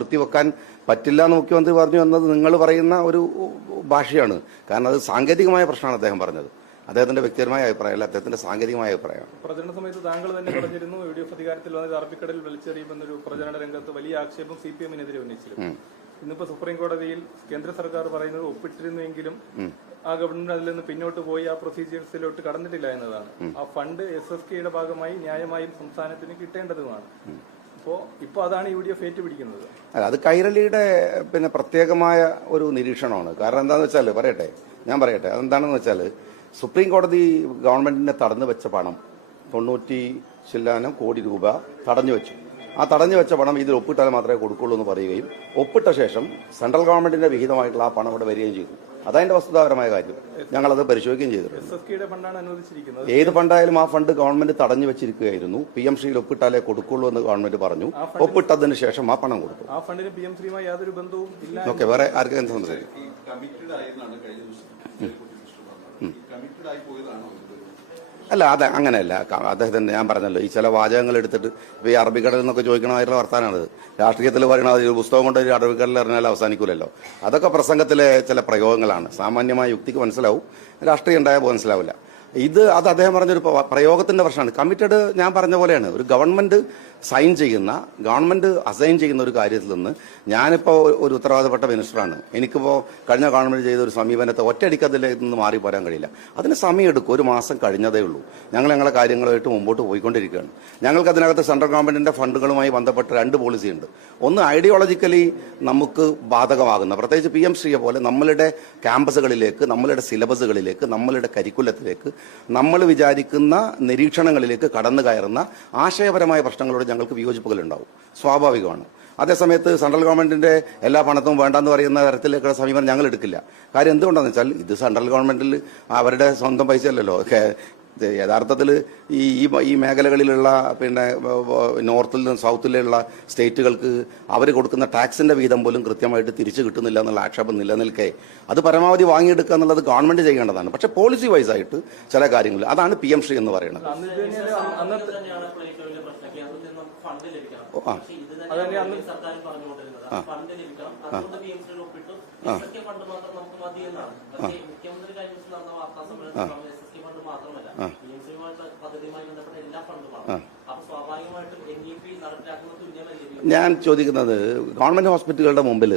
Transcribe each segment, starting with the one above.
നിർത്തിവെക്കാൻ പറ്റില്ല എന്ന് മുഖ്യമന്ത്രി പറഞ്ഞു എന്നത് നിങ്ങൾ പറയുന്ന ഒരു ഭാഷയാണ്. കാരണം അത് സാങ്കേതികമായ പ്രശ്നമാണ് അദ്ദേഹം പറഞ്ഞത്. അദ്ദേഹത്തിന്റെ വ്യക്തിപരമായ അഭിപ്രായമല്ല, അദ്ദേഹത്തിന്റെ സാങ്കേതികമായ അഭിപ്രായമാണ്. പ്രചരണ സമയത്ത് താങ്കൾ തന്നെ പറഞ്ഞിരുന്നു UDF അധികാരത്തിൽ വന്നത് അറബിക്കടലിൽ വലിച്ചെറിയുമെന്നൊരു പ്രചരണ രംഗത്ത് വലിയ ആക്ഷേപം CPM-നെതിരെ ഉന്നയിച്ചിരുന്നു. ഇന്നിപ്പോ സുപ്രീം കോടതിയിൽ കേന്ദ്ര സർക്കാർ പറയുന്നത് ഒപ്പിട്ടിരുന്നെങ്കിലും ആ ഗവൺമെന്റ് അതിൽ നിന്ന് പിന്നോട്ട് പോയി ആ പ്രൊസീജിയേഴ്സിലോട്ട് കടന്നിട്ടില്ല എന്നതാണ്. ആ ഫണ്ട് SSKയുടെ ഭാഗമായി ന്യായമായും സംസ്ഥാനത്തിന് കിട്ടേണ്ടതുമാണ്. ഇപ്പൊ അതാണ് UDF ഏറ്റുപിടിക്കുന്നത്. അത് കൈരളിയുടെ പ്രത്യേകമായ ഒരു നിരീക്ഷണമാണ്. കാരണം എന്താണെന്ന് വെച്ചാൽ ഞാൻ പറയട്ടെ അതെന്താണെന്ന് വെച്ചാൽ സുപ്രീം കോടതി ഗവൺമെന്റിനെ തടഞ്ഞു വെച്ച പണം 90 ചില്ലാനം കോടി രൂപ തടഞ്ഞു വെച്ചു. ആ തടഞ്ഞു വെച്ച പണം ഇതിൽ ഒപ്പിട്ടാൽ മാത്രമേ കൊടുക്കുള്ളൂ എന്ന് പറയുകയും ഒപ്പിട്ട ശേഷം സെൻട്രൽ ഗവൺമെന്റിന്റെ വിഹിതമായിട്ടുള്ള ആ പണം ഇവിടെ വരികയും ചെയ്തു. അതതിന്റെ വസ്തുതാപരമായ കാര്യം. ഞങ്ങളത് പരിശോധിക്കുകയും ചെയ്തിട്ടുണ്ട്. ഏത് ഫണ്ടായാലും ആ ഫണ്ട് ഗവൺമെന്റ് തടഞ്ഞു വെച്ചിരിക്കുകയായിരുന്നു. PMCയിൽ ഒപ്പിട്ടാലേ കൊടുക്കുള്ളൂ എന്ന് ഗവൺമെന്റ് പറഞ്ഞു. ഒപ്പിട്ടതിന് ശേഷം ആ പണം കൊടുത്തു. ഓക്കെ, വേറെ ആർക്കെങ്കിലും സംശയം? അല്ല, അത് അങ്ങനെയല്ല. അദ്ദേഹത്തിന്റെ ഞാൻ പറഞ്ഞല്ലോ, ഈ ചില വാചകങ്ങൾ എടുത്തിട്ട് ഇപ്പൊ ഈ അറബിക്കടൽ എന്നൊക്കെ ചോദിക്കണമായിട്ടുള്ള വർത്താനാണത്. രാഷ്ട്രീയത്തിൽ പറയണത് ഒരു പുസ്തകം കൊണ്ട് ഒരു അറബിക്കടലിൽ അറിഞ്ഞാൽ അവസാനിക്കൂലല്ലോ. അതൊക്കെ പ്രസംഗത്തിലെ ചില പ്രയോഗങ്ങളാണ്. സാമാന്യമായ യുക്തിക്ക് മനസ്സിലാവും, രാഷ്ട്രീയം ഉണ്ടായപ്പോൾ മനസ്സിലാവില്ല. അത് അദ്ദേഹം പറഞ്ഞൊരു പ്രയോഗത്തിന്റെ പ്രശ്നമാണ്. കമ്മിറ്റഡ് ഞാൻ പറഞ്ഞ പോലെയാണ്. ഒരു ഗവൺമെന്റ് അസൈൻ ചെയ്യുന്ന ഒരു കാര്യത്തിൽ നിന്ന് ഞാനിപ്പോൾ ഒരു ഉത്തരവാദപ്പെട്ട മിനിസ്റ്ററാണ്. എനിക്കിപ്പോൾ കഴിഞ്ഞ ഗവൺമെന്റ് ചെയ്ത ഒരു സമീപനത്തെ ഒറ്റയടിക്ക് അതിൽ നിന്ന് മാറി പോരാൻ കഴിയില്ല. അതിന് സമയമെടുക്കും. ഒരു മാസം കഴിഞ്ഞതേ ഉള്ളൂ. ഞങ്ങളെ കാര്യങ്ങളുമായിട്ട് മുമ്പോട്ട് പോയിക്കൊണ്ടിരിക്കുകയാണ്. ഞങ്ങൾക്ക് അതിനകത്ത് സെൻട്രൽ ഗവൺമെന്റിന്റെ ഫണ്ടുകളുമായി ബന്ധപ്പെട്ട 2 പോളിസി ഉണ്ട്. ഒന്ന് ഐഡിയോളജിക്കലി നമുക്ക് ബാധകമാകുന്ന, പ്രത്യേകിച്ച് PMCയെ പോലെ നമ്മളുടെ ക്യാമ്പസുകളിലേക്ക്, നമ്മളുടെ സിലബസുകളിലേക്ക്, നമ്മളുടെ കരിക്കുലത്തിലേക്ക്, നമ്മൾ വിചാരിക്കുന്ന നിരീക്ഷണങ്ങളിലേക്ക് കടന്നു കയറുന്ന ആശയപരമായ പ്രശ്നങ്ങളോട് ഞങ്ങൾക്ക് വിയോജിപ്പുകളുണ്ടാവും, സ്വാഭാവികമാണ്. അതേസമയത്ത് സെൻട്രൽ ഗവൺമെന്റിന്റെ എല്ലാ പണത്തും വേണ്ടെന്ന് പറയുന്ന തരത്തിലേക്കുള്ള സമീപനം ഞങ്ങൾ എടുക്കില്ല. കാര്യം എന്തുകൊണ്ടാണെന്ന് വെച്ചാൽ ഇത് സെൻട്രൽ ഗവൺമെന്റിൽ അവരുടെ സ്വന്തം പൈസ അല്ലല്ലോ. യഥാർത്ഥത്തിൽ ഈ മേഖലകളിലുള്ള നോർത്തിൽ നിന്നും സൗത്തിലുള്ള സ്റ്റേറ്റുകൾക്ക് അവർ കൊടുക്കുന്ന ടാക്സിന്റെ വീതം പോലും കൃത്യമായിട്ട് തിരിച്ചു കിട്ടുന്നില്ല എന്നുള്ള ആക്ഷേപം നിലനിൽക്കെ അത് പരമാവധി വാങ്ങിയെടുക്കുക എന്നുള്ളത് ഗവൺമെന്റ് ചെയ്യേണ്ടതാണ്. പക്ഷെ പോളിസി വൈസ് ആയിട്ട് ചില കാര്യങ്ങൾ അതാണ് PMC എന്ന് പറയുന്നത്. ഞാൻ ചോദിക്കുന്നത്, ഗവൺമെന്റ് ഹോസ്പിറ്റലുകളുടെ മുമ്പിൽ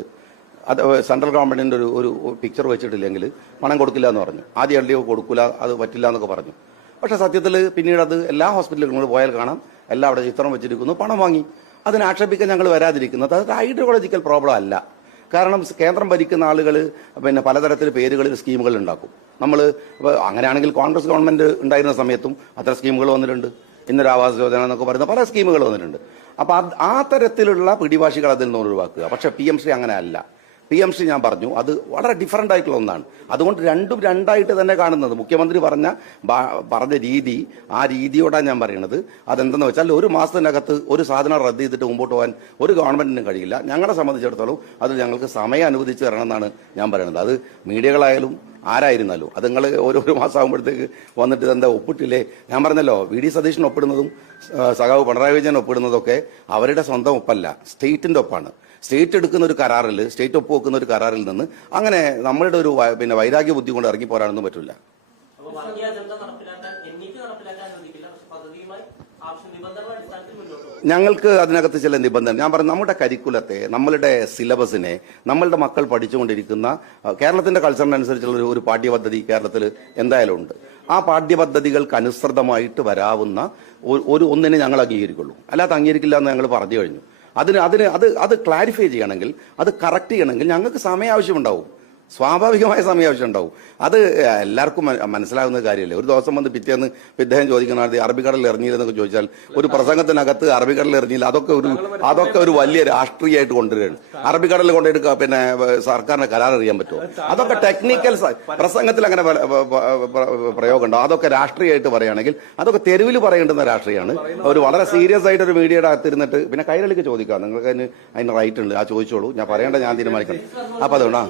അത് സെൻട്രൽ ഗവൺമെന്റിന്റെ ഒരു പിക്ചർ വെച്ചിട്ടില്ലെങ്കിൽ പണം കൊടുക്കില്ല എന്ന് പറഞ്ഞു. ആദ്യം LDO കൊടുക്കില്ല, അത് പറ്റില്ല എന്നൊക്കെ പറഞ്ഞു. പക്ഷെ സത്യത്തിൽ പിന്നീട് അത് എല്ലാ ഹോസ്പിറ്റലുകളും പോയാൽ കാണാം, എല്ലാം അവിടെ ചിത്രം വെച്ചിരിക്കുന്നു, പണം വാങ്ങി. അതിന് ആക്ഷേപിക്കാൻ ഞങ്ങൾ വരാതിരിക്കുന്നത് അത് ഐഡിയോളജിക്കൽ പ്രോബ്ലം അല്ല. കാരണം കേന്ദ്രം ഭരിക്കുന്ന ആളുകൾ പലതരത്തിൽ പേരുകളിൽ സ്കീമുകൾ ഉണ്ടാക്കും. നമ്മൾ അങ്ങനെയാണെങ്കിൽ കോൺഗ്രസ് ഗവൺമെന്റ് ഉണ്ടായിരുന്ന സമയത്തും അത്ര സ്കീമുകൾ വന്നിട്ടുണ്ട്. ഇന്നൊരു ആവാസ് യോജന എന്നൊക്കെ പറയുന്ന പല സ്കീമുകൾ വന്നിട്ടുണ്ട്. അപ്പൊ ആ തരത്തിലുള്ള പിടിവാശികൾ അതിൽ നിന്ന് ഒഴിവാക്കുക. പക്ഷെ PMC അങ്ങനെ അല്ല. PMC ഞാൻ പറഞ്ഞു അത് വളരെ ഡിഫറൻ്റ് ആയിട്ടുള്ള ഒന്നാണ്. അതുകൊണ്ട് രണ്ടും രണ്ടായിട്ട് തന്നെ കാണുന്നത്. മുഖ്യമന്ത്രി പറഞ്ഞ രീതി, ആ രീതിയോടാണ് ഞാൻ പറയുന്നത്. അതെന്തെന്ന് വെച്ചാൽ ഒരു മാസത്തിനകത്ത് ഒരു സാധനം റദ്ദ് ചെയ്തിട്ട് മുമ്പോട്ട് പോകാൻ ഒരു ഗവൺമെന്റിനും കഴിയില്ല. ഞങ്ങളെ സംബന്ധിച്ചിടത്തോളം അത് ഞങ്ങൾക്ക് സമയം അനുവദിച്ച് തരണമെന്നാണ് ഞാൻ പറയുന്നത്. അത് മീഡിയകളായാലും ആരായിരുന്നാലും അത് നിങ്ങൾ ഓരോ മാസം ആകുമ്പോഴത്തേക്ക് വന്നിട്ട് ഇതെന്താ ഒപ്പിട്ടില്ലേ? ഞാൻ പറഞ്ഞല്ലോ, VD സതീശൻ ഒപ്പിടുന്നതും സഖാവ് പിണറായി വിജയൻ ഒപ്പിടുന്നതൊക്കെ അവരുടെ സ്വന്തം ഒപ്പല്ല, സ്റ്റേറ്റിന്റെ ഒപ്പാണ്. സ്റ്റേറ്റ് എടുക്കുന്ന ഒരു കരാറിൽ, സ്റ്റേറ്റ് ഒപ്പുവെക്കുന്ന ഒരു കരാറിൽ നിന്ന് അങ്ങനെ നമ്മളുടെ ഒരു വൈരാഗ്യ ബുദ്ധി കൊണ്ട് ഇറങ്ങി പോരാനൊന്നും പറ്റില്ല. ഞങ്ങൾക്ക് അതിനകത്ത് ചില നിബന്ധന ഞാൻ പറഞ്ഞു. നമ്മുടെ കരിക്കുലത്തെ, നമ്മളുടെ സിലബസിനെ, നമ്മളുടെ മക്കൾ പഠിച്ചുകൊണ്ടിരിക്കുന്ന കേരളത്തിന്റെ കൾച്ചറിനനുസരിച്ചുള്ള ഒരു പാഠ്യപദ്ധതി കേരളത്തിൽ എന്തായാലും ഉണ്ട്. ആ പാഠ്യപദ്ധതികൾക്ക് അനുസൃതമായിട്ട് വരാവുന്ന ഒന്നിനെ ഞങ്ങൾ അംഗീകരിക്കുള്ളൂ. അല്ലാതെ അംഗീകരിക്കില്ല എന്ന് ഞങ്ങൾ പറഞ്ഞു കഴിഞ്ഞു. അത് ക്ലാരിഫൈ ചെയ്യണമെങ്കിൽ, അത് കറക്റ്റ് ചെയ്യണമെങ്കിൽ ഞങ്ങൾക്ക് സമയം ആവശ്യമുണ്ടാവും, സ്വാഭാവികമായ സമയം ആവശ്യം ഉണ്ടാവും. അത് എല്ലാവർക്കും മനസ്സിലാകുന്ന കാര്യമല്ലേ. ഒരു ദിവസം വന്ന് പിറ്റേന്ന് ഇദ്ദേഹം ചോദിക്കുന്ന അറബിക്കടലിൽ ഇറങ്ങിയില്ലെന്നൊക്കെ ചോദിച്ചാൽ ഒരു പ്രസംഗത്തിനകത്ത് അറബിക്കടലിൽ ഇറങ്ങിയില്ല, അതൊക്കെ ഒരു വലിയ രാഷ്ട്രീയമായിട്ട് കൊണ്ടുവരികയാണ്. അറബിക്കടലിൽ കൊണ്ടുപോയിട്ട് സർക്കാരിന് കരാർ അറിയാൻ പറ്റുമോ? അതൊക്കെ ടെക്നിക്കൽ പ്രസംഗത്തിൽ അങ്ങനെ പ്രയോഗമുണ്ടോ? അതൊക്കെ രാഷ്ട്രീയമായിട്ട് പറയുകയാണെങ്കിൽ അതൊക്കെ തെരുവിൽ പറയേണ്ടുന്ന രാഷ്ട്രീയമാണ്. ഒരു വളരെ സീരിയസ് ആയിട്ട് ഒരു മീഡിയയുടെ അകത്തിരുന്നിട്ട് കൈരളിക്ക് ചോദിക്കാം, നിങ്ങൾക്ക് അതിന് റൈറ്റ് ഉണ്ട്, ആ ചോദിച്ചോളൂ, ഞാൻ പറയേണ്ട ഞാൻ തീരുമാനിക്കണം. അപ്പൊ അതുകൊണ്ടാ